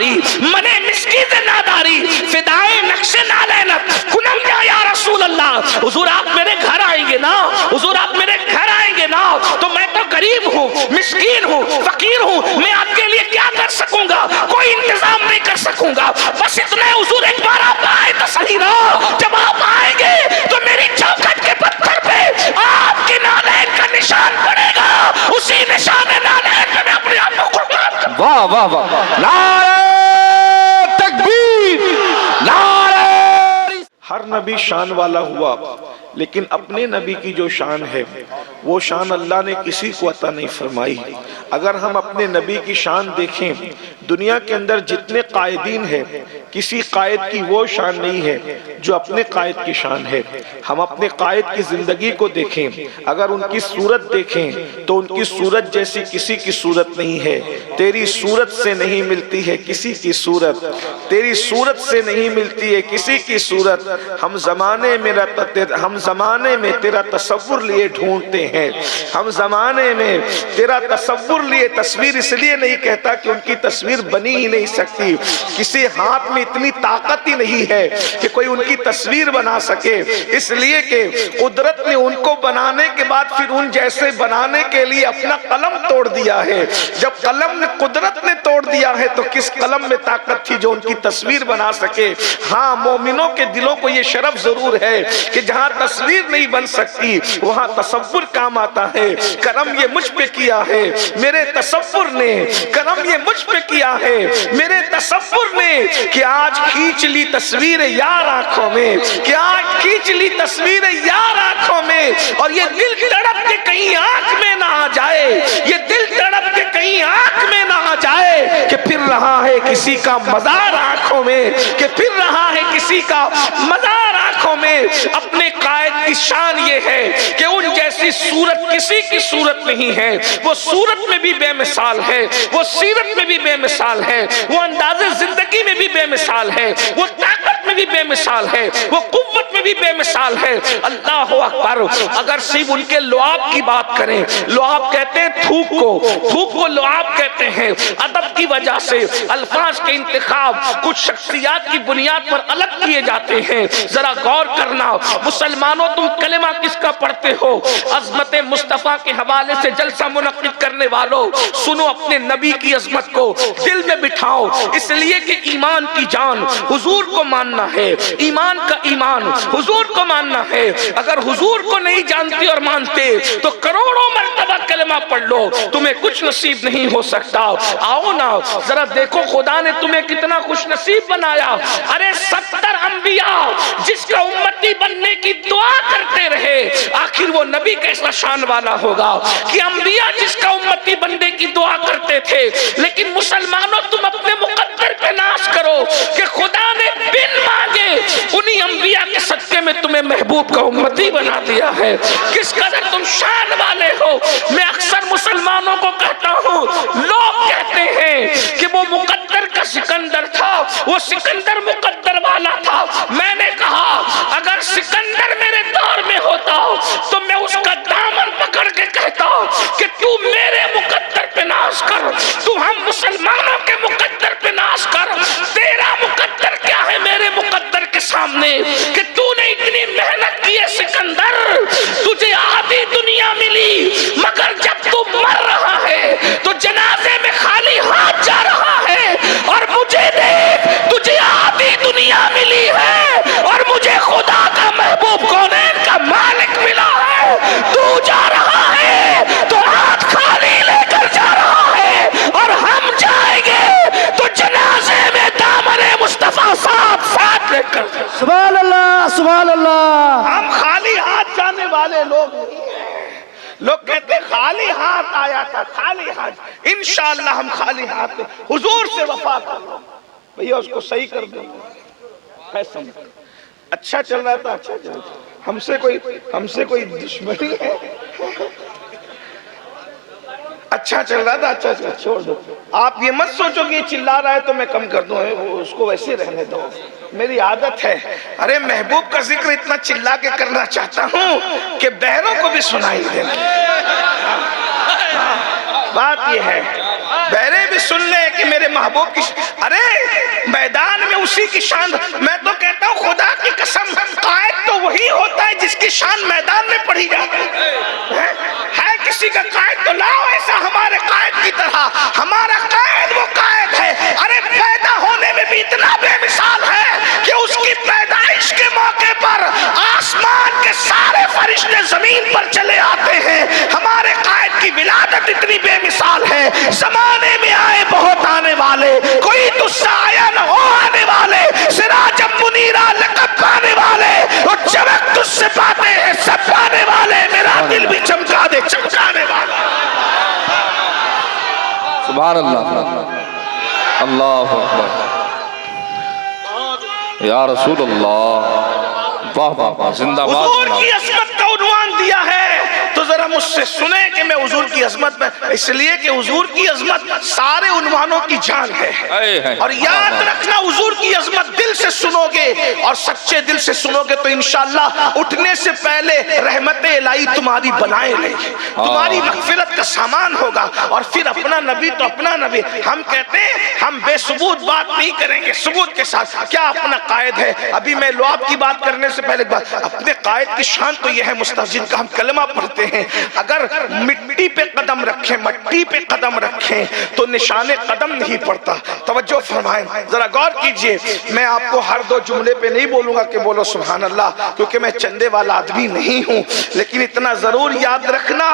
ناداری، منے مسکین ناداری، فدائے نقش نالینت کنم کیا یا رسول اللہ، حضور آپ میرے گھر آئیں گے نا، حضور آپ میرے گھر آئیں گے نا، تو میں تو غریب ہوں، مسکین ہوں، فقیر ہوں، میں آپ کے لیے کیا کر سکوں گا؟ کوئی انتظام نہیں کر سکوں گا، بس اتنا حضور ایک بار آپ آئے تو صحیح نا، جب آپ آئیں گے تو میری چوکھٹ کے پتھر پہ آپ کے نالین کا نشان پڑے گا، اسی نشان نالین میں اپنے آپ کو قربان کروں۔ واہ واہ واہ، نعرہ تکبیر، نعرہ۔ ہر نبی شان والا ہوا، لیکن اپنے نبی کی جو شان ہے وہ شان اللہ نے کسی کو عطا نہیں فرمائی۔ اگر ہم اپنے نبی کی شان دیکھیں، دنیا کے اندر جتنے قائدین ہیں کسی قائد کی وہ شان نہیں ہے جو اپنے قائد کی شان ہے۔ ہم اپنے قائد کی زندگی کو دیکھیں، اگر ان کی صورت دیکھیں تو ان کی صورت جیسی کسی کی صورت نہیں ہے۔ تیری صورت سے نہیں ملتی ہے کسی کی صورت، تیری صورت سے نہیں ملتی ہے کسی کی صورت۔ ہم زمانے میں تیرا تصور لیے ڈھونڈتے ہیں، ہم زمانے میں تیرا تصور لیے، تصویر اس لیے نہیں کہتا کہ ان کی تصویر بنی ہی نہیں سکتی، کسی ہاتھ میں اتنی طاقت ہی نہیں ہے کہ کوئی ان کی تصویر بنا سکے، اس لیے کہ قدرت نے ان کو بنانے کے بعد پھر ان جیسے بنانے کے لیے اپنا قلم توڑ دیا ہے۔ جب قدرت نے توڑ دیا ہے تو کس قلم میں طاقت تھی جو ان کی تصویر بنا سکے؟ ہاں، مومنوں کے دلوں کو یہ شرف ضرور ہے کہ جہاں تصویر نہیں بن سکتی وہاں تصور کام آتا ہے۔ کرم یہ مجھ پہ کیا ہے میرے تصور نے، کرم یہ مجھ پہ کیا ہے میرے تصور نے، کہ آج کھینچ لی تصویر یار آنکھوں میں، کہ آج کھینچ لی تصویر یار آنکھوں میں، اور یہ دل تڑپ کے کہیں آنکھ میں نہ آ جائے، یہ دل تڑپ کے کہیں آنکھ میں نہ آ جائے کہ پھر رہا ہے کسی کا مزار آنکھوں میں، کہ پھر رہا ہے کسی کا مزار آنکھوں میں۔ اپنے قائد کی شان یہ ہے کہ ان جیسی صورت کسی کی صورت نہیں ہے، وہ صورت میں بھی بے مثال ہے، وہ سیرت میں بھی بے مثال ہے، وہ انداز زندگی میں بھی بے مثال ہے، وہ طاقت میں بھی بے مثال ہے، وہ قوت میں بھی بے مثال ہے۔ اللہ اکبر۔ اگر صرف ان کے لعاب کی بات کریں، لعاب کہتے ہیں تھوک کو لعاب کہتے ہیں۔ ادب کی وجہ سے الفاظ کے انتخاب کچھ شخصیات کی بنیاد پر الگ کیے جاتے ہیں۔ ذرا غور کرنا، مسلمانوں تم کلمہ کس کا پڑھتے ہو؟ عظمت مصطفیٰ کے حوالے سے جلسہ منعقد کرنے والوں، سنو اپنے نبی کی عظمت کو دل میں بٹھاؤ، اس لیے کہ ایمان کی جان حضور کو ماننا ہے، ایمان کا ایمان حضور کو ماننا ہے۔ اگر حضور کو نہیں جانتے اور مانتے تو کروڑوں مرتبہ کلمہ پڑھ لو، تمہیں کچھ نصیب نہیں ہو سکتا۔ آؤ نا ذرا دیکھو خدا نے تمہیں کتنا خوش نصیب بنایا۔ ارے 70 انبیاء جس کا امتی بننے کی دعا کرتے رہے، آخر وہ نبی کیسا شان والا ہوگا کہ انبیاء جس کا امتی بننے کی دعا کرتے تھے۔ لیکن مسلمانوں تم اپنے مقدر پہ ناز کرو کہ خدا نے بن مانگے انہی انبیاء کے صدقے میں تمہیں محبوب کا امتی بنا دیا ہے۔ کس قدر تم شان والے ہو۔ میں اکثر مسلمانوں کو کہتا ہوں، لوگ کہتے ہیں کہ وہ مقدر کا سکندر تھا، وہ سکندر مقدر والا تھا۔ میں نے کہا اگر سکندر میرے دور میں ہوتا تو میں اس کا دامن پکڑ کے کہتا کہ تو میرے مقدر پہ ناز کر، تو ہم مسلمانوں کے مقدر پہ ناز کر۔ تیرا مقدر کیا ہے میرے مقدر کے سامنے کہ تو نے اتنی محنت کی ہے سکندر، تجھے آدھی دنیا ملی مگر جب تو مر رہا ہے تو جنازے میں خالی ہاتھ جا رہا ہے، اور مجھے دیکھ تجھے آدھی دنیا ملی ہے اور مجھے خدا کا محبوب کونین کا مالک ملا ہے۔ تو جا رہا ہے تو ہاتھ خالی لے کر جا رہا ہے، اور ہم جائیں گے تو جنازے میں دامن مصطفیٰ ساتھ لے کر۔ سبحان اللہ، سبحان اللہ۔ ہم خالی ہاتھ جانے والے لوگ نہیں ہیں۔ لوگ کہتے ہیں خالی ہاتھ آیا تھا، خالی ہاتھ۔ انشاءاللہ ہم خالی ہاتھ حضور سے وفا کر لو بھئیہ، اس کو صحیح کر دیں۔ اچھا چل رہا تھا، اچھا چل رہا تھا، ہم سے کوئی دشمنی ہے؟ اچھا چل رہا تھا، اچھا چل، چھوڑ دو۔ آپ یہ مت سوچو کہ یہ چلا رہا ہے تو میں کم کر دوں، اس کو ویسے رہنے دو، میری عادت ہے۔ ارے محبوب کا ذکر اتنا چلا کے کرنا چاہتا ہوں کہ بہروں کو بھی سنائی دے۔ بات یہ ہے بہرے بھی سن لیں کہ میرے محبوب کی ارے اسی کی شان. میں تو کہتا ہوں خدا کی قسم قائد تو وہی ہوتا ہے جس کی شان میدان میں پڑھی جاتی ہے کسی کا قائد تو لاؤ ایسا ہمارے قائد کی طرح. ہمارا قائد وہ قائد ہے. ارے پیدا ہونے میں بھی اتنا بے مثال ہے کہ اس کی پیدائش کے موقع پر آسمان کے سارے فرشتے زمین پر چلے آتے ہیں. ہمارے قائد کی ولادت اتنی بے مثال ہے. زمانے میں آئے بہت آنے والے, کوئی تجھ سے آیا نہ ہو آنے والے, سراج منیرہ لقب پانے والے, وہ چمک تجھ سے پاتے ہیں سب پانے والے. میرا دل بھی چمکا دے چمکانے والا. سبحان اللہ, اللہ اکبر, یا رسول اللہ, واہ واہ واہ, زندہ باد. حضور کی عظمت کا عنوان دیا ہے تو ذرا مجھ سے سنیں کہ میں حضور کی عظمت میں, اس لیے کہ حضور کی عظمت سارے عنوانوں کی جان ہے. اور یاد رکھنا حضور کی عظمت دل سے سنو گے اور سچے دل سے سنو گے تو انشاءاللہ اٹھنے سے پہلے رحمت الہی تمہاری بنائے لے گی, تمہاری مغفرت کا سامان ہوگا. اور پھر اپنا نبی تو اپنا نبی. ہم کہتے ہیں ہم بے ثبوت بات نہیں کریں گے, ثبوت کے ساتھ. کیا اپنا قائد ہے؟ ابھی میں لعاب کی بات کرنے سے پہلے بات, اپنے قائد کی شان تو یہ ہے مستحزن کا ہم کلمہ پڑھتے ہیں, اگر مٹی پہ قدم رکھیں, مٹی پہ قدم رکھیں تو نشان قدم نہیں پڑتا. توجہ فرمائیں, ذرا غور کیجئے. میں آپ کو ہر دو جملے پہ نہیں بولوں گا کہ بولو سبحان اللہ, کیونکہ میں چندے والا آدمی نہیں ہوں, لیکن اتنا ضرور یاد رکھنا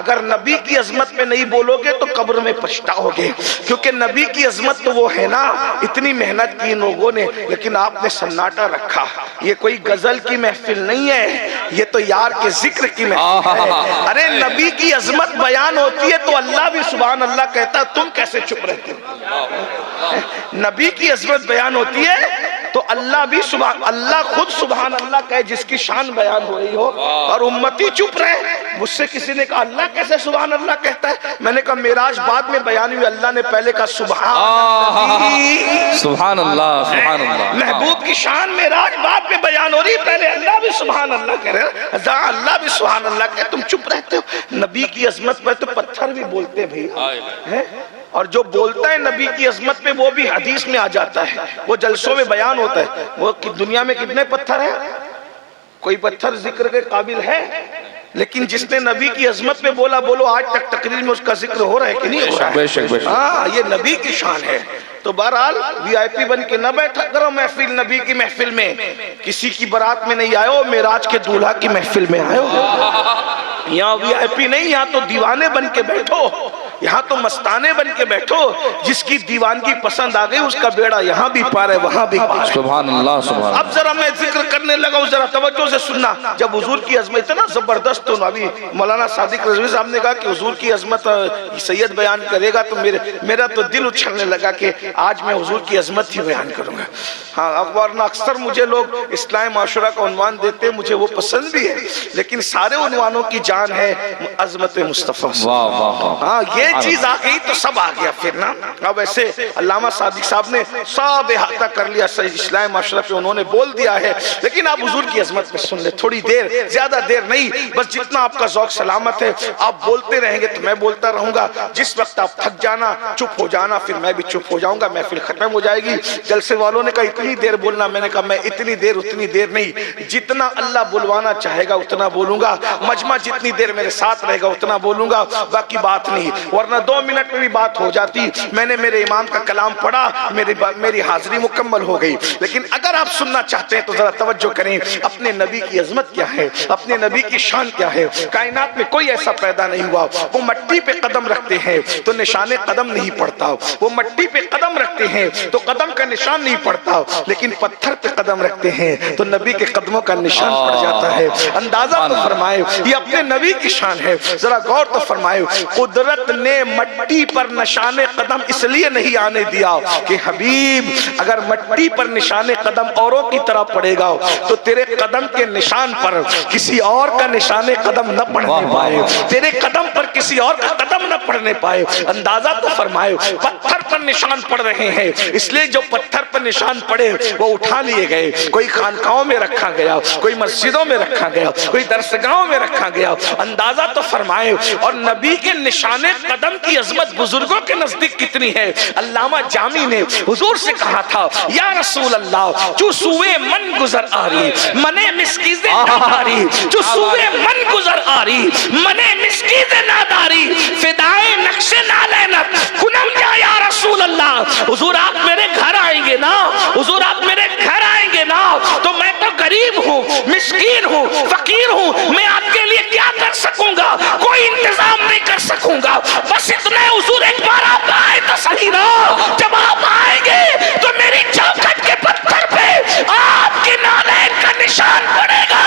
اگر نبی کی عظمت پہ نہیں بولو گے تو قبر میں پچھتاؤ گے. کیونکہ نبی کی عظمت تو وہ ہے نا, اتنی محنت کی لوگوں نے, لیکن آپ نے سناٹا رکھا. یہ کوئی غزل کی محفل نہیں ہے, یہ تو یار کے ذکر کی محفل ہے. ارے نبی کی عظمت بیان ہوتی ہے تو اللہ بھی سبحان اللہ کہتا, تم کیسے چپ رہتے ہو؟ نبی کی عظمت بیان ہوتی ہے تو اللہ بھی سبحان اللہ, خود سبحان اللہ کہے جس کی شان بیان ہو رہی ہو, اور امتی چپ رہے. مجھ سے کسی نے کہا اللہ کیسے سبحان اللہ کہتا ہے؟ میں نے کہا معراج بعد میں بیان ہوئی, اللہ نے پہلے کہا سبحان اللہ, سبحان اللہ, سبحان اللہ. محبوب کی شان معراج بعد میں بیان ہو رہی, پہلے اللہ بھی سبحان اللہ کہہ رہے, اللہ بھی سبحان اللہ کہے, تم چپ رہتے ہو. نبی کی عظمت پر تو پتھر بھی بولتے بھئی, اور جو بولتا ہے نبی کی عظمت پہ وہ بھی حدیث میں آ جاتا ہے, وہ جلسوں میں بیان ہوتا ہے. وہ دنیا میں کتنے پتھر ہیں؟ کوئی پتھر ذکر کے قابل ہے؟ لیکن جس نے نبی کی عظمت پہ بولا, بولو آج تک تقریر میں اس کا ذکر ہو رہا ہے کہ نہیں ہو رہا ہے؟ بے شک, بے شک. ہاں, یہ نبی کی شان ہے. تو بہرحال وی آئی پی بن کے نہ بیٹھا کرو محفل, نبی کی محفل میں کسی کی برات میں نہیں آئے ہو, معراج کے دولہا کی محفل میں آئے ہو. یہاں وی آئی پی نہیں, یہاں تو دیوانے بن کے بیٹھو, یہاں تو مستانے بن کے بیٹھو. جس کی دیوانگی پسند آ گئی اس کا بیڑا یہاں بھی پار ہے وہاں بھی پار ہے. سبحان اللہ, سبحان اللہ. اب ذرا میں ذکر کرنے لگا ہوں, ذرا توجہ سے سننا. جب حضور کی عظمت اتنا زبردست تو ابھی مولانا صادق رضوی صاحب نے کہا کہ حضور کی عظمت سید بیان کرے گا, تو میرا تو دل اچھلنے لگا کہ آج میں حضور کی عظمت ہی بیان کروں گا. ہاں, ورنہ اکثر مجھے لوگ اسلام معاشرہ کا عنوان دیتے ہیں, مجھے وہ پسند بھی ہے, لیکن سارے عنوانوں کی جان ہے عظمت مصطفیٰ. واہ واہ واہ. ہاں, یہ چیز آ گئی تو سب آ گیا پھر نا. اب ایسے علامہ صادق صاحب نے سب احاطہ کر لیا, اسلام معاشرہ پہ انہوں نے بول دیا ہے, لیکن آپ حضور کی عظمت پہ سن لے تھوڑی دیر, زیادہ دیر نہیں, بس جتنا آپ کا ذوق سلامت ہے. آپ بولتے رہیں گے تو میں بولتا رہوں گا, جس وقت آپ تھک جانا, چپ ہو جانا, پھر میں بھی چپ ہو جاؤں گا, محفل ختم ہو جائے گی. جلسے والوں نے کہا اتنی دیر بولنا, میں نے کہا میں اتنی دیر اتنی دیر نہیں, جتنا اللہ بلوانا چاہے گا اتنا بولوں گا. مجمع جتنی دیر میرے ساتھ رہے گا اتنا بولوں گا, باقی بات نہیں. ورنہ 2 منٹ میں بھی بات ہو جاتی. میں نے میرے امام کا کلام پڑھا, میری حاضری مکمل ہو گئی. لیکن اگر آپ سننا چاہتے ہیں تو ذرا توجہ کریں, اپنے نبی کی عظمت کیا ہے, اپنے نبی کی شان کیا ہے. کائنات میں کوئی ایسا پیدا نہیں ہوا, وہ مٹی پہ قدم رکھتے ہیں تو نشان قدم نہیں پڑتا, وہ مٹی پہ قدم رکھتے ہیں تو قدم کا نشان نہیں پڑتا, لیکن پتھر پہ قدم رکھتے ہیں تو نبی کے قدموں کا نشان پڑ جاتا ہے. اندازہ تو فرمائے, یہ اپنے نبی کی شان ہے. ذرا غور تو فرمائے, قدرت نے مٹی پر نشان قدم اس لیے نہیں آنے دیا کہ حبیب اگر مٹی پر نشان قدم اوروں کی طرح پڑے گا تو تیرے قدم کے نشان پر کسی اور کا نشان قدم نہ پڑنے پائے, تیرے قدم پر کسی اور کا قدم نہ پڑنے پائے. اندازہ تو فرمائے, پتھر پر نشان پڑ رہے ہیں, اس لیے جو پتھر پر نشان پڑے وہ اٹھا لیے گئے. کوئی خانقاہوں میں رکھا گیا, کوئی مسجدوں میں رکھا گیا, کوئی درسگاہوں میں رکھا گیا. اندازہ تو فرمائے, اور نبی کے نشان قدم قدم کی عظمت بزرگوں کے نزدیک کتنی ہے. علامہ جامی نے حضور سے کہا تھا یا رسول اللہ جو سوئے من گزر آری منے مسکیز ناداری, جو سوئے من گزر آری منے مسکیز ناداری, فدائے نقش نالینت کنم کیا یا رسول اللہ. حضور آپ میرے گھر آئیں گے نا, حضور آپ میرے گھر آئیں گے نا, تو میں تو غریب ہوں, مسکین ہوں, فقیر ہوں, میں آپ کے لیے کیا کر سکوں گا, کوئی انتظام نہیں کر سکوں گا. بس اتنا حضور ایک بار آپ آئے تو صحیح نا, جب آپ آئیں گے تو میری چوکھٹ کے پتھر پہ آپ کی نالین کا نشان پڑے گا,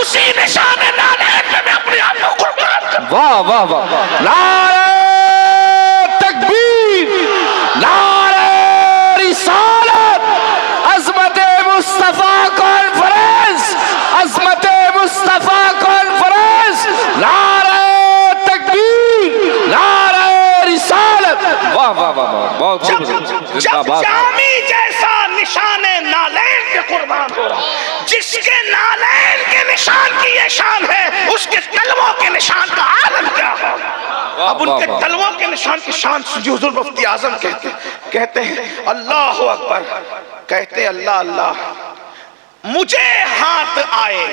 اسی نشان نالین میں اپنے آپ کو قربان کروں. واہ واہ واہ, نعرہ تکبیر, نعرہ رسالت, عظمت مصطفیٰ کانفرنس, عظمت مصطفیٰ کانفرنس, نعرہ تکبیر, نعرہ رسالت. واہ واہ واہ, بہت جب جامی جیسا نشان نالین کے قربان ہو رہا, جس کے نالین کے نشان کی یہ شان ہے, اس کے تلووں کے نشان کا عالم کیا ہو. اب ان کے تلووں کے نشان کی شان سنجی. حضور مفتی اعظم کہتے ہیں اللہ اکبر, کہتے ہیں اللہ اللہ, مجھے ہاتھ آئے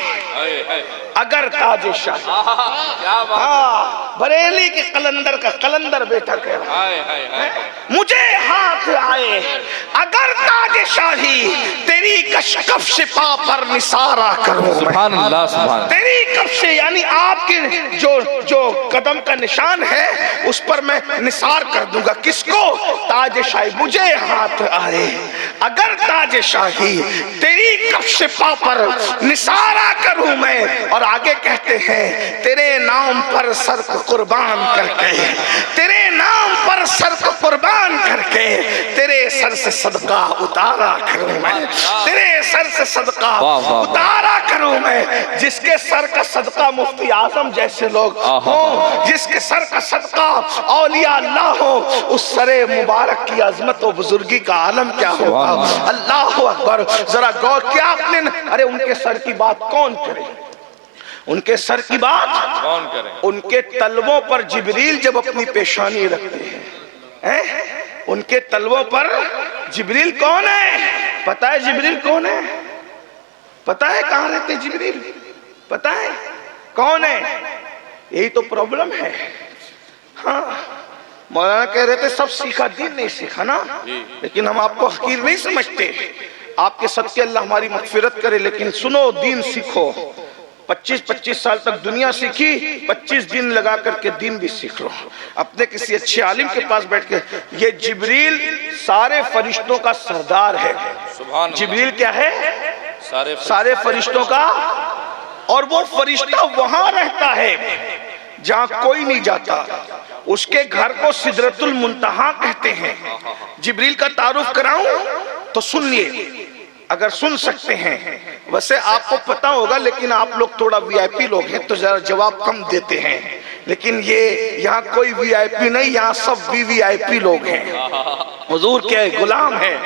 اگر تاج شاہی. بریلی کے قلندر کا قلندر بیٹا کہہ رہا ہے, مجھے ہاتھ آئے اگر تاج شاہی, تیری کشکف شپا پر نثارا کروں. سبحان اللہ, سبحان, تیری کف سے یعنی آپ کے جو قدم کا نشان ہے اس پر میں نثار کر دوں گا. کس کو؟ تاج شاہی. مجھے ہاتھ آئے اگر تاج شاہی, تیری کف شپا پر نثارا کروں میں. اور آگے کہتے ہیں تیرے نام پر سر کو قربان کر کے, تیرے نام پر سر کو قربان کر کے, تیرے سر سے صدقہ اتارا کروں میں, تیرے سر سے صدقہ اتارا کروں میں. جس کے سر کا صدقہ مفتی اعظم جیسے لوگ ہوں, جس کے سر کا صدقہ اولیاء اللہ ہو, اس سر مبارک کی عظمت و بزرگی کا عالم کیا ہوگا. اللہ اکبر. ذرا غور کیا آپ نے, ارے ان کے سر کی بات کون کرے, ان کے سر کی بات کون کرے. ان کے تلووں پر جبریل جب اپنی پیشانی رکھتے ہیں, ان کے تلووں پر جبریل کون ہے, پتہ ہے جبریل کون ہے, پتہ ہے کہاں رہتے جبریل, پتہ ہے کون ہے. یہی تو پرابلم ہے. ہاں مولانا کہہ رہے تھے سب سیکھا, دین نہیں سیکھا نا, لیکن ہم آپ کو حقیر نہیں سمجھتے. آپ کے صدقے اللہ ہماری مغفرت کرے, لیکن سنو دین سیکھو. 25 سال تک دنیا سیکھی, 25 دن لگا کر کے دین بھی سیکھ لو اپنے کسی اچھے عالم کے پاس بیٹھ کے. یہ جبریل سارے فرشتوں کا سردار ہے. جبریل کیا ہے, سارے فرشتوں کا, اور وہ فرشتہ وہاں رہتا ہے جہاں کوئی نہیں جاتا. اس کے گھر کو سدرۃ المنتہا کہتے ہیں. جبریل کا تعارف کراؤں تو سنیے, اگر سن سکتے ہیں. ویسے آپ کو پتا ہوگا لیکن آپ لوگ تھوڑا وی آئی پی لوگ ہیں تو ذرا جواب کم دیتے ہیں, لیکن یہ یہاں کوئی وی آئی پی نہیں, یہاں سب وی آئی پی لوگ ہیں, حضور کے غلام ہیں.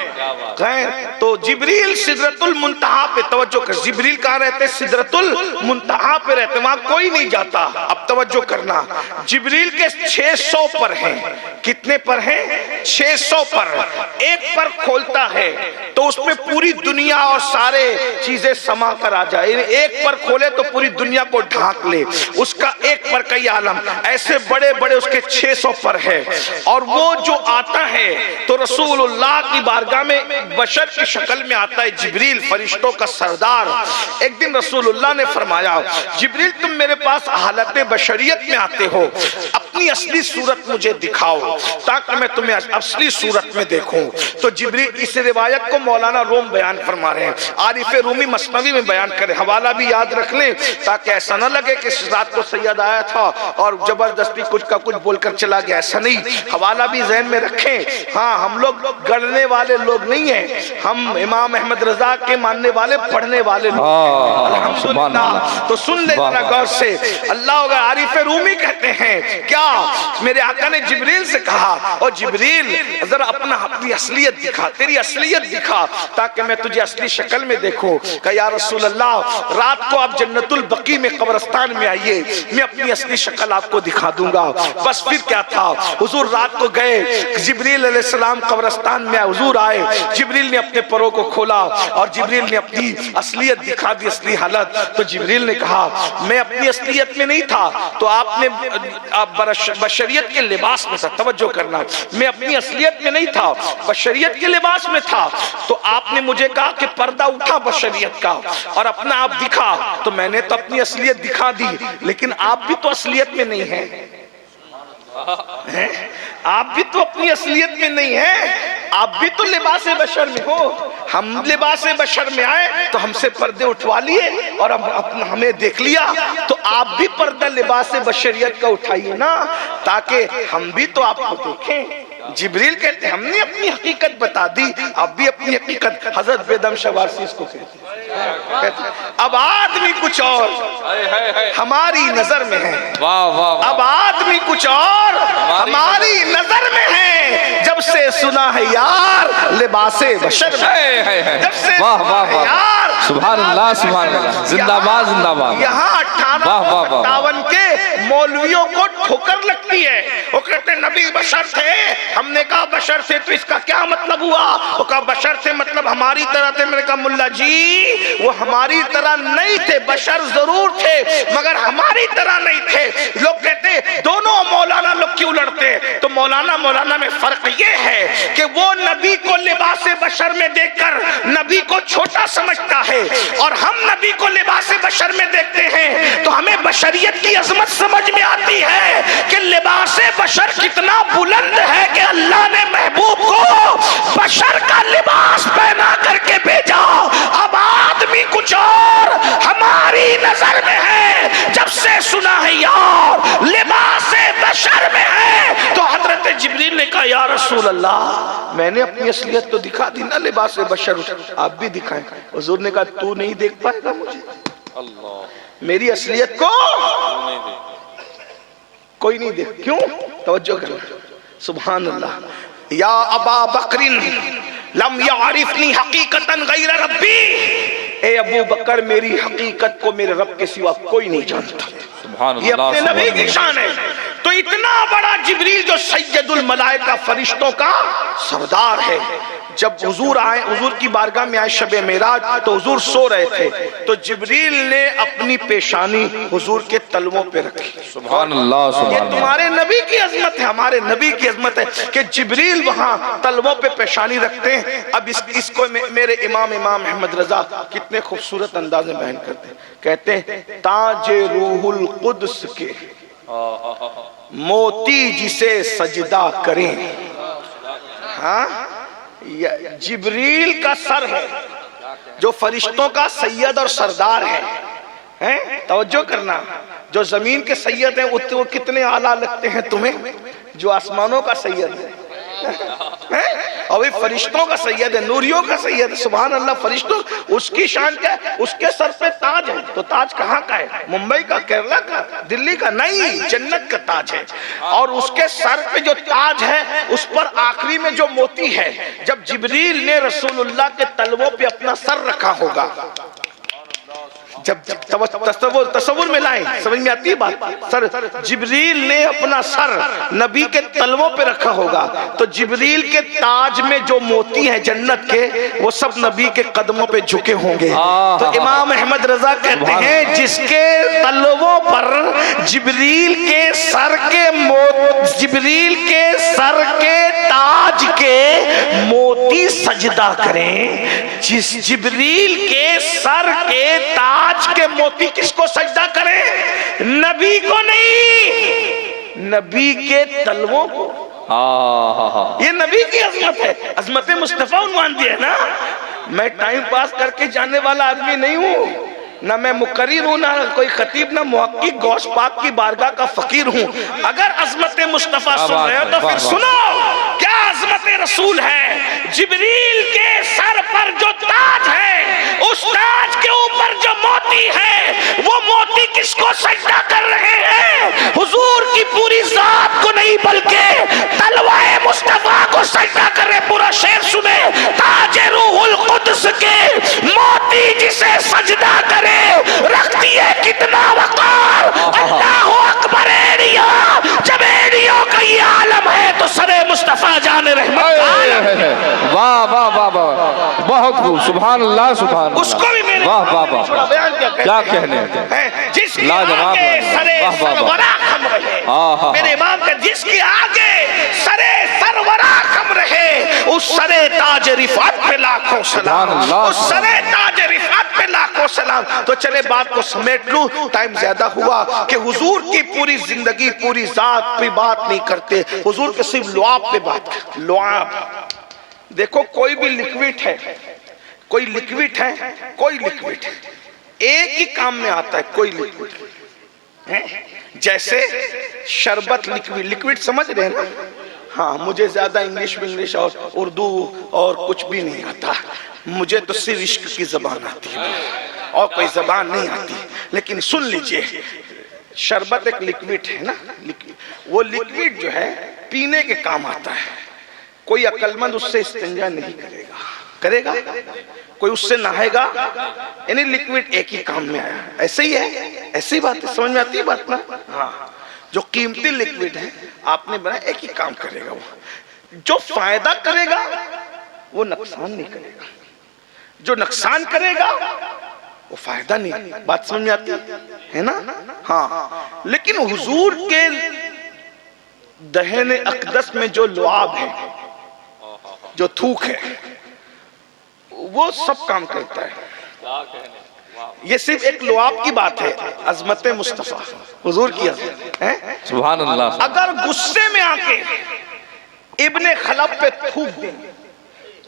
تو جبریل سدرۃ المنتہا پہ, توجہ کر, جبریل کہاں رہتے, سدرۃ المنتہا پہ رہتے, وہاں کوئی نہیں جاتا. اب توجہ کرنا, جبریل کے 600 پر ہیں. کتنے پر ہیں, 600 پر. ایک پر کھولتا ہے تو اس میں پوری دنیا اور سارے چیزیں سما کر آ جائے. ایک پر کھولے تو پوری دنیا کو ڈھانک لے. اس کا ایک پر کئی عالم, ایسے بڑے بڑے اس کے 600 پر ہے. اور وہ جو آتا ہے تو رسول اللہ کی بارگاہ میں بشر کی شکل میں آتا ہے. جبریل فرشتوں کا سردار. ایک دن رسول اللہ نے فرمایا, جبریل تم میرے پاس حالت بشریت میں آتے ہو, اپنی اصلی صورت مجھے دکھاؤ تاکہ میں تمہیں اصلی صورت میں دیکھوں. تو جبریل, اس روایت کو مولانا روم بیان فرما رہے ہیں, عارف رومی مثنوی میں بیان کرے, حوالہ بھی یاد رکھ لیں تاکہ ایسا نہ لگے کہ رات کو سید آیا تھا اور زبردستی کچھ کا کچھ بول کر چلا گیا. ایسا نہیں, حوالہ بھی ذہن میں رکھیں. ہاں ہم لوگ گڑنے والے لوگ نہیں ہیں, ہم امام احمد رضا کے ماننے والے, پڑھنے والے لوگ. الحمدللہ. تو سن لے ذرا غور سے. اللہ ہوگا, عارف رومی کہتے ہیں کیا میرے آقا نے جبریل سے کہا اور جبریل ذرا اپنی اصلیت دکھا، تیری اصلیت دکھا تاکہ میں تجھے اصلی شکل میں دیکھوں. کہ یا رسول اللہ رات کو آپ جنت البقیع میں قبرستان میں آئیے، میں اپنی اصلی شکل آپ کو دکھا دوں گا. بس پھر کیا تھا، حضور رات کو گئے، جبریل علیہ السلام قبرستان میں حضور آئے، جبریل نے اپنے پروں کو کھولا اور جبریل نے اپنی اصلیت دکھا دی، اصلی حالت. تو جبریل نے کہا میں اپنی اصلیت میں نہیں تھا، تو آپ نے بشریت کے لباس میں تھا. توجہ کرنا، میں اپنی اصلیت میں نہیں تھا، بشریت کے لباس میں تھا. تو آپ نے مجھے کہا کہ پردہ اٹھا بشریت کا اور اپنا آپ دکھا. تو میں نے تو اپنی اصلیت دکھا دی، لیکن آپ بھی تو اصلیت میں نہیں ہیں. آپ بھی تو اپنی اصلیت میں نہیں ہیں، آپ بھی تو لباس بشر میں ہو. ہم لباس بشر میں آئے تو ہم سے پردے اٹھوا لیے اور ہمیں دیکھ لیا. تو آپ بھی پردہ لباس بشریت کا اٹھائیے نا، تاکہ ہم بھی تو آپ کو دیکھیں. جبریل کہتے ہیں ہم نے اپنی حقیقت بتا دی، آپ بھی اپنی حقیقت. حضرت بیدم شوارسی اس کو کہتے ہیں اب آدمی کچھ اور ہماری نظر میں ہے. اب آدمی کچھ اور ہماری نظر میں ہے. جب سے سنا ہے یار لباس بشر میں، جب سے سنا ہے یار سبحان اللہ سبحان اللہ، زندہ باد زندہ باد. یہاں 58 کے مولویوں کو ٹھوکر لگتی ہے. وہ کہتے ہیں نبی بشر تھے. ہم نے کہا بشر تھے تو اس کا کیا مطلب ہوا؟ وہ کہا بشر تھے مطلب ہماری طرح تھے. میں نے کہا ملا جی وہ ہماری طرح نہیں تھے، بشر ضرور تھے مگر ہماری طرح نہیں تھے. لوگ کہتے دونوں مولانا لوگ کیوں لڑتے؟ تو مولانا میں فرق یہ ہے کہ وہ نبی کو لباس بشر میں دیکھ کر نبی کو چھوٹا سمجھتا ہے، اور ہم نبی کو لباس بشر میں دیکھتے ہیں تو ہمیں بشریت کی عظمت سمجھ میں آتی ہے کہ لباس بشر کتنا بلند ہے کہ اللہ نے محبوب کو بشر کا لباس پہنا کر کے بھیجا. اب آدمی کچھ اور ہماری نظر میں ہے. جب سے سنا ہے یار لباس بشر میں ہے، تو حضرت جبریل نے کہا یا رسول اللہ میں نے اپنی اصلیت تو دکھا دی نا لباس بشر، آپ بھی دکھائیں. حضور نے کہا تو نہیں دیکھ پائے گا مجھے، میری اصلیت کو کوئی نہیں دیکھ. کیوں؟ توجہ کرنا. سبحان اللہ. یا ابا بکر لم یعرفنی حقیقتا غیر ربی، اے ابو بکر میری حقیقت کو میرے رب کے سوا کوئی نہیں جانتا. یہ اپنے نبی کی شان ہے. تو اتنا بڑا جبریل جو سید الملائکہ فرشتوں کا سردار ہے، جب حضور آئے، حضور کی بارگاہ میں آئے شب معراج، تو حضور سو رہے تھے. تو جبریل نے اپنی پیشانی حضور کے تلووں پہ رکھی. سبحان اللہ سبحان یہ اللہ. تمہارے نبی کی عظمت ہے، ہمارے نبی کی عظمت ہے کہ جبریل وہاں تلووں پہ پیشانی رکھتے ہیں. اب اس کو میرے امام احمد رضا کتنے خوبصورت انداز میں بیان کرتے ہیں. کہتے ہیں تاج روح القدس کے موتی جسے سجدہ کریں. ہاں جبریل کا سر ہے جو فرشتوں کا سید اور سردار ہے. توجہ کرنا، جو زمین کے سید ہیں وہ کتنے اعلیٰ لگتے ہیں تمہیں، جو آسمانوں کا سید ہے اور وہ فرشتوں کا سید ہے، نوریوں کا سید ہے. سبحان اللہ. فرشتوں اس کی شان کیا ہے؟ اس کے سر پہ تاج ہے. تو تاج کہاں کا ہے؟ ممبئی کا، کیرلا کا، دلی کا؟ نہیں، جنت کا تاج ہے. اور اس کے سر پہ جو تاج ہے اس پر آخری میں جو موتی ہے، جب جبریل نے رسول اللہ کے تلووں پہ اپنا سر رکھا ہوگا، جب تصور میں لائیں، سمجھ میں آتی ہے بات. سر جبریل نے اپنا سر نبی کے تلووں پہ رکھا ہوگا تو جبریل کے تاج میں جو موتی ہیں جنت کے وہ سب نبی کے قدموں پہ جھکے ہوں گے. تو امام احمد رضا کہتے ہیں جس کے تلووں پر جبریل کے سر کے تاج کے موتی سجدہ کریں، جس جبریل کے سر کے تاج کے موتی کس کو سجدہ کریں؟ نبی کو نہیں، نبی کے تلووں کو. یہ نبی کی عظمت ہے. عظمت مصطفیٰ عنوان دیا ہے نا. میں ٹائم پاس کر کے جانے والا آدمی نہیں ہوں، نہ میں مقرر ہوں، نہ کوئی خطیب، نہ محقق، غوث پاک کی بارگاہ کا فقیر ہوں. اگر عظمت مصطفیٰ سن رہے ہو تو پھر سنو. کیا عظمت رسول ہے. جبریل کے سر پر جو تاج ہے, اس تاج کے اوپر جو موتی ہے, وہ موتی کس کو سجدہ کر رہے ہیں؟ حضور کی پوری ذات کو نہیں بلکہ تلوائے مصطفیٰ کو سجدہ کر رہے. پورا شعر سنے. تاج روح القدس کے موتی جسے سجدہ کرے, رکھتی ہے کتنا وقار. اللہ اکبر. ایڑیا جب ایڑیوں کا یہ عالم ہے تو سر مصطفیٰ جان رحمت عالم. واہ واہ واہ واہ, بہت خوب. سبحان اللہ سبحان اللہ. اس کو بھی میرے واہ واہ واہ, کیا کہنے ہیں. جس کے آگے سرے سرورا خم رہے, میرے امام کا جس کے آگے سرے سرورا خم رہے, اس سرے تاج رفعت پہ لاکھوں سلام. اس سرے تاج رفعت پہ لاکھوں سلام. تو چلے بات کو سمیٹ لوں, ٹائم زیادہ ہوا کہ حضور کی پوری زندگی پوری ذات پہ بات نہیں کرتے, حضور کے صرف لعاب پہ بات. لعاب دیکھو, کوئی بھی لکوڈ ہے, کوئی لکوڈ ہے, کوئی لکوڈ ایک ہی کام میں آتا ہے. کوئی لکوڈ جیسے شربت لکوڈ, لکوڈ سمجھ رہے ہیں نا. ہاں, مجھے زیادہ انگلش اور اردو اور کچھ بھی نہیں آتا. مجھے تو صرف عشق کی زبان آتی ہے اور کوئی زبان نہیں آتی. لیکن سن لیجئے, شربت ایک لکوڈ ہے نا. وہ لکوڈ جو ہے پینے کے کام آتا ہے. کوئی عقل مند اس سے استنجا نہیں کرے گا. کرے گا کوئی اس سے نہائے گا؟ یعنی لکوڈ ایک ہی کام میں آیا. ایسے ہی ہے, ایسی بات ہے. سمجھ میں آتی ہے بات نا. ہاں, جو قیمتی لکوڈ ہے آپ نے بنا, ایک ہی کام کرے گا. وہ جو فائدہ کرے گا وہ نقصان نہیں کرے گا. جو نقصان کرے گا وہ فائدہ نہیں. بات سمجھ میں آتی ہے نا. ہاں, لیکن حضور کے دہن اقدس میں جو لعاب ہے, جو تھوک ہے, وہ سب کام کرتا ہے. یہ صرف ایک لعاب کی بات ہے. عظمت مصطفیٰ حضور کی عظمت ہے. سبحان اللہ. اگر غصے میں آ کے ابن خلف پہ تھوک دیں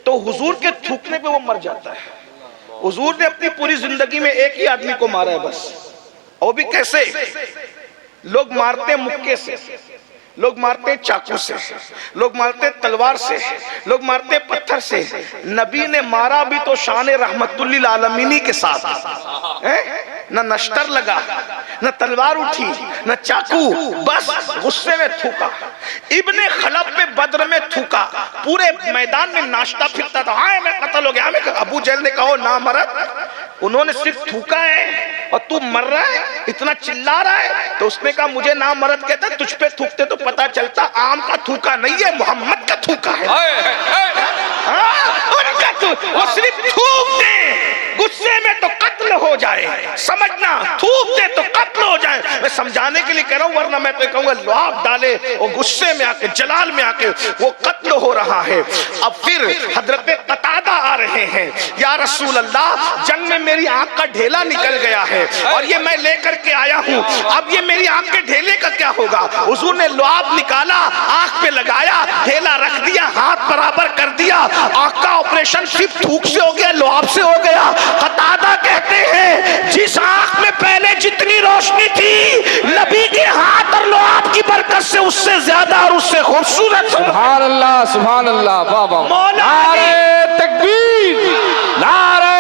تو حضور کے تھوکنے پہ وہ مر جاتا ہے. حضور نے اپنی پوری زندگی میں ایک ہی آدمی کو مارا ہے بس. اور بھی کیسے؟ لوگ مارتے مکے سے, لوگ مارتے چاقو سے, لوگ مارتے تلوار سے, لوگ مارتے پتھر سے. نبی نے مارا بھی تو شان رحمت للعالمین کے ساتھ. نہ نشتر لگا, نہ تلوار اٹھی, نہ چاقو, بس غصے میں تھوکا. ابن خلف پہ بدر میں تھوکا, پورے میدان میں ناشتہ پھرتا تھا. ہاں میں قتل ہو گیا. ابو جہل نے کہا نا مرد, انہوں نے صرف تھوکا ہے اور تو مر رہا ہے, اتنا چلا رہا ہے. تو اس نے کہا مجھے نا مرد کہتا, تجھ پہ تھوکتے تو پتا چلتا عام کا تھوکا نہیں ہے, محمد کا تھوکا ہے. ان کا وہ صرف تھوک دے, غصے میں تو قتل ہو جائے. سمجھنا, تھوک دے تو قتل ہو جائے. میں سمجھانے کے لیے کہہ رہا ہوں, ورنہ میں تو کہوں گا لعاب ڈالے اور غصے میں آ کے جلال میں آ کے وہ قتل ہو رہا ہے. اب پھر حضرت قتادہ آ رہے ہیں, یا رسول اللہ جنگ میں میری آنکھ کا ڈھیلا نکل گیا ہے اور یہ میں لے کر کے آیا ہوں, اب یہ میری آنکھ کے ڈھیلے کا کیا ہوگا؟ حضور نے لعاب نکالا, آنکھ پہ لگایا, ڈھیلا رکھ دیا, ہاتھ برابر کر دیا. آنکھ کا آپریشن صرف تھوک سے ہو گیا, لعاب سے ہو گیا. قتادہ کہتے ہیں جس آنکھ میں پہلے جتنی روشنی تھی, نبی کے ہاتھ اور لعاب کی برکت سے اس سے زیادہ اور اس سے خوبصورت. سبحان اللہ سبحان اللہ. واہ واہ. نعرہ تکبیر, نعرہ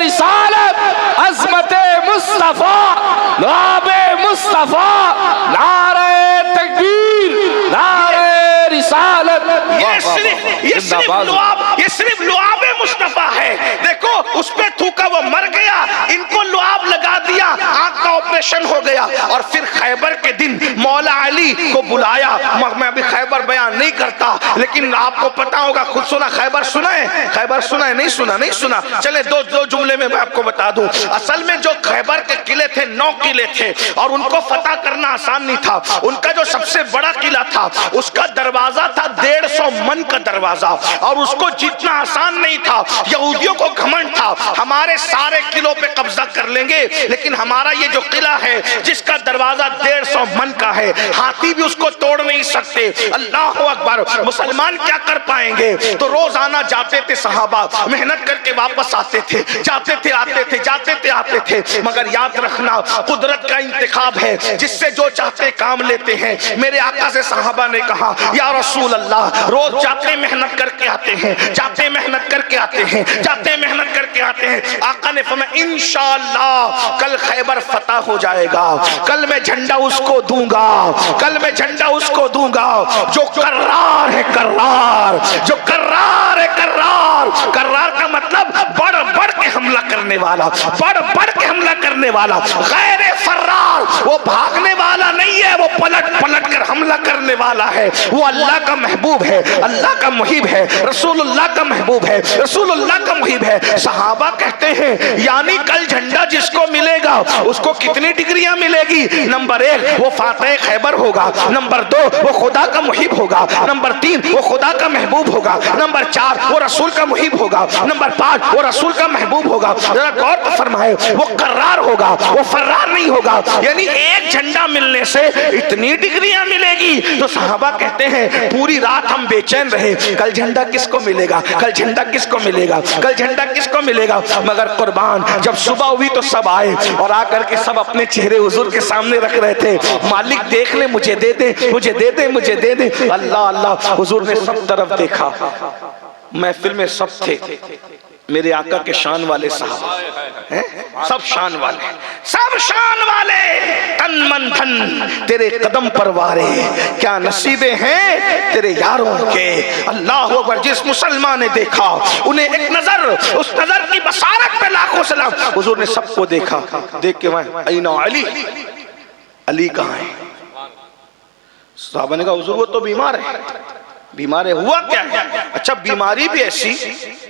رسالت, عظمت مصطفیٰ, لعاب مصطفیٰ, نعرہ تکبیر, نعرہ رسالت. یہ صرف لعاب مصطفیٰ ہے. دیکھو اس پہ تھوکا, وہ مر گیا, ان کو لعاب لگا دیا, آنکھ کا آپریشن ہو گیا. اور پھر خیبر کے دن مولا علی کو بلایا. میں ابھی خیبر بیان نہیں کرتا, لیکن آپ کو پتا ہوگا, خود سنا. خیبر سنا ہے؟ خیبر سنا ہے؟ نہیں سنا, نہیں سنا. چلے دو جملے میں آپ کو بتا دوں. اصل میں جو خیبر کے قلعے تھے 9 قلعے تھے, اور ان کو فتح کرنا آسان نہیں تھا. ان کا جو سب سے بڑا قلعہ تھا, اس کا دروازہ تھا 150 من کا دروازہ, اور اس کو جیتنا آسان نہیں تھا. یہودیوں کو گھمنڈ تھا, ہمارے سارے قلعوں پہ قبضہ کر لیں گے, لیکن ہمارا یہ جو قلعہ جھنڈا ہے جس کا دروازہ 150 من کا ہے, ہاتھی بھی اس کو توڑ نہیں سکتے. اللہ اکبر. مسلمان کیا کر پائیں گے؟ تو روزانہ جاتے تھے صحابہ, محنت کر کے واپس آتے تھے, جاتے تھے آتے تھے, جاتے تھے آتے تھے. مگر یاد رکھنا قدرت کا انتخاب ہے, جس سے جو چاہتے کام لیتے ہیں. میرے آقا سے صحابہ نے کہا یا رسول اللہ, روز جاتے محنت کر کے آتے ہیں, جاتے محنت کر کے آتے ہیں, جاتے محنت کر کے آتے ہیں. آقا نے فرمایا انشاءاللہ کل خیبر فتح ہو جائے گا, کل میں جھنڈا اس کو دوں گا, کل میں جھنڈا اس کو دوں گا جو کرار ہے کرار, جو کرار ہے کرار. کرار کا مطلب بڑھ بڑھ کے حملہ کرنے والا, بڑھ بڑھ کے حملہ کرنے والا, غیر فرار. وہ بھاگنے والا نہیں ہے, وہ پلٹ پلٹ کر حملہ کرنے والا ہے. وہ اللہ کا محبوب ہے, اللہ کا محب ہے, رسول اللہ کا محبوب ہے, رسول اللہ کا محب ہے. صحابہ کہتے ہیں یعنی کل جھنڈا جس کو ملے گا اس کو کتنی ڈگریاں ملے گی؟ نمبر 1 وہ فاتح خیبر ہوگا, نمبر 2 وہ خدا کا محب ہوگا, نمبر 3 وہ خدا کا محبوب ہوگا, نمبر 4 وہ رسول کا محب ہوگا, نمبر 5 وہ رسول کا محبوب ہوگا. ذرا غور فرمائے, وہ قرار ہوگا, وہ فرار نہیں ہوگا. یعنی ایک جھنڈا ملنے سے اتنی ڈگریاں ملے گی. تو صحابہ کہتے ہیں پوری رات ہم بے چین رہے, کل جھنڈا کس کو ملے گا, کل جھنڈا کس کو ملے گا, کل جھنڈا کس کو ملے گا. مگر قربان جب صبح ہوئی تو سب آئے اور آ کر کے سب اپنے چہرے حضور کے سامنے رکھ رہے تھے. مالک دیکھ لے, مجھے دے دے, مجھے دے دے, مجھے دے دے. اللہ اللہ. حضور نے سب طرف دیکھا, محفل میں سب تھے, میرے آقا کے شان والے صحابہ, سب شان والے, سب شان والے, تن من دھن تیرے قدم پر وارے, کیا نصیبیں ہیں تیرے یاروں کے. اللہ اکبر. جس مسلمان نے دیکھا انہیں ایک نظر, اس نظر کی بصارت پہ لاکھوں سلام. حضور نے سب کو دیکھا, دیکھ کے وہاں این علی, علی کہاں ہے؟ صحابہ نے کہا حضور وہ تو بیمار ہے. بیمار ہے, ہوا کیا ہے؟ اچھا بیماری بھی ایسی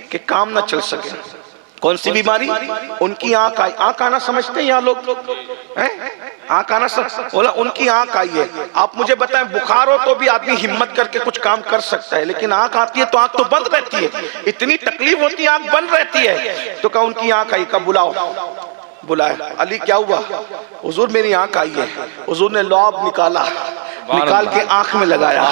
کہ کام نہ چل سکے. کون سی بیماری؟ ان کی آنکھ آئی. آنکھ آنا سمجھتے ہیں یہاں لوگ, آنکھ آنا بولا ان کی آنکھ آئی ہے. آپ مجھے بتائیں بخار ہو تو بھی آدمی ہمت کر کے کچھ کام کر سکتا ہے, لیکن آنکھ آتی ہے تو آنکھ تو بند رہتی ہے, اتنی تکلیف ہوتی ہے آنکھ بند رہتی ہے. تو کہا ان کی آنکھ آئی, کہا بلاؤ. بلایا. علی کیا ہوا؟ حضور میری آنکھ آئی ہے. حضور نے لعاب نکالا, نکال کے آنکھ میں لگایا.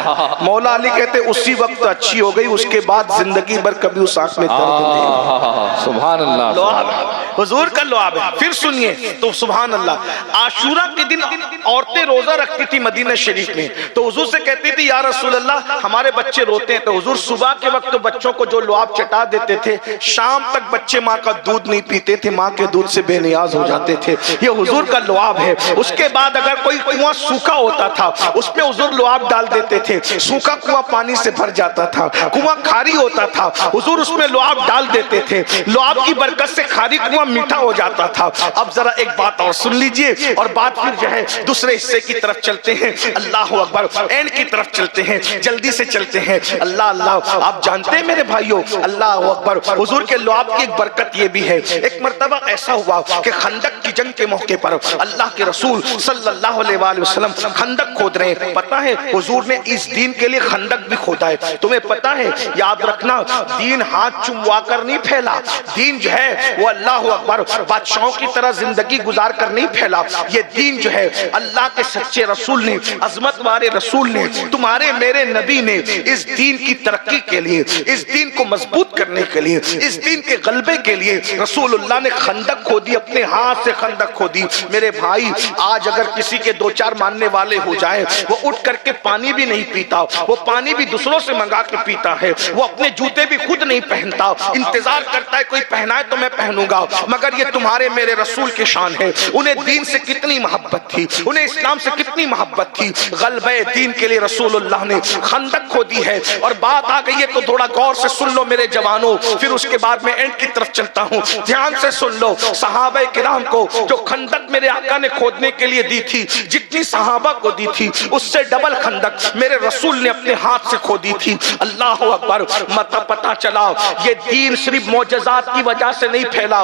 مولا علی کہتے اسی وقت اچھی ہو گئی, اس کے بعد زندگی بھر کبھی اس آنکھ میں درد نہیں. سبحان اللہ. لعاب حضور کا لعاب ہے. پھر سنیے تو سبحان اللہ. عاشورہ کے دن عورتیں روزہ رکھتی تھی مدینہ شریف میں, تو حضور سے کہتی تھی یا رسول اللہ ہمارے بچے روتے ہیں. تو حضور صبح کے وقت بچوں کو جو لعاب چٹا دیتے تھے, شام تک بچے ماں کا دودھ نہیں پیتے تھے, ماں کے دودھ سے بے نیاز ہو جاتے تھے. یہ حضور کا لعاب ہے. اس کے بعد اگر کوئی کنواں سوکھا ہوتا تھا اس پہ حضور لعاب ڈال دیتے تھے, سوکھا کنواں پانی سے بھر جاتا تھا. کنواں کھاری ہوتا تھا, حضور اس میں لعاب ڈال دیتے تھے. لعاب کی برکت سے کھاری کنواں میٹھا ہو جاتا تھا. اب ذرا ایک بات اور سن لیجئے, اور بات پھر جو ہے دوسرے حصے کی طرف چلتے ہیں. اللہ اکبر. اینڈ کی طرف چلتے ہیں, جلدی سے چلتے ہیں. اللہ اللہ. آپ جانتے ہیں میرے بھائیوں, اللہ اکبر, حضور کے لعاب کی ایک برکت یہ بھی ہے. ایک مرتبہ ایسا ہوا کہ خندق کی جنگ کے موقع پر اللہ کے رسول صلی اللہ علیہ وآلہ وسلم خندق کھود رہے ہیں. پتہ ہے حضور نے اس دین کے لیے خندق بھی کھودا ہے. تمہیں پتہ ہے, یاد رکھنا, دین ہاتھ چموا کر نہیں پھیلا. دین جو ہے وہ اللہ اکبر بادشاہوں کی طرح زندگی گزار کر نہیں پھیلا. یہ دین جو ہے اللہ کے سچے رسول نے, عظمت والے رسول نے, تمہارے میرے نبی نے اس دین کی ترقی کے لیے, اس دین کو مضبوط کرنے کے لیے, اس دین کے غلبے کے لیے رسول اللہ نے خندق کھودی, اپنے ہاتھ سے خندق کھودی. میرے بھائی آج اگر کسی کے 2-4 ماننے والے ہو جائیں, وہ اٹھ کر کے پانی بھی نہیں پیتا, وہ پانی بھی دوسروں سے منگا کے پیتا ہے, وہ اپنے جوتے بھی خود نہیں پہنتا, انتظار کرتا ہے کوئی پہنائے تو میں پہنوں گا. مگر یہ تمہارے میرے رسول کی شان ہے. انہیں دین سے کتنی محبت تھی, انہیں اسلام سے کتنی محبت تھی. غلبہ دین کے لیے رسول اللہ نے خندق کھودی ہے. اور بات آ گئی ہے تو تھوڑا غور سے سن لو میرے جوانوں, پھر اس کے بعد میں اینڈ کی طرف چلتا ہوں. دھیان سے سن لو. صحابہ کرام کو جو خندق میرے آقا نے کھودنے کے لیے دی تھی, جتنی صحابہ کو دی تھی اس سے ڈبل خندق میرے رسول نے اپنے ہاتھ سے کھودی تھی. اللہ اکبر. مت پتہ چلا یہ دین صرف معجزات کی وجہ سے نہیں پھیلا,